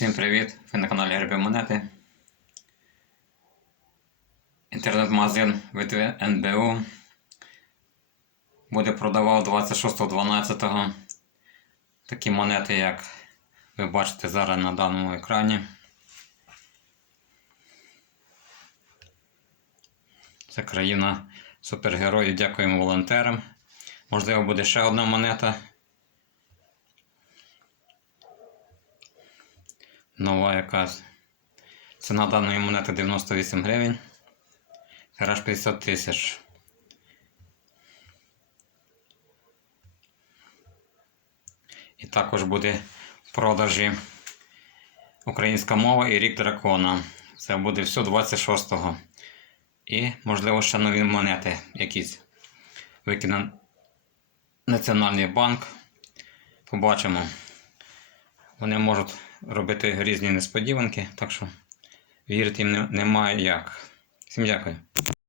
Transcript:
Всім привіт! Ви на каналі Гриби Монети. Інтернет-магазин ВТВ НБУ буде продавав 26.12 такі монети, як ви бачите зараз на даному екрані. Це країна супергероїв. Дякуємо волонтерам. Можливо, буде ще одна монета. Нова якась. Ціна даної монети 98 гривень. Тираж 50 тисяч. І також буде в продажі українська мова і рік дракона. Це буде все 26-го. І, можливо, ще нові монети якісь. Викине Національний банк. Побачимо. Вони можуть робити різні несподіванки, так що вірити їм не- немає як. Всім дякую.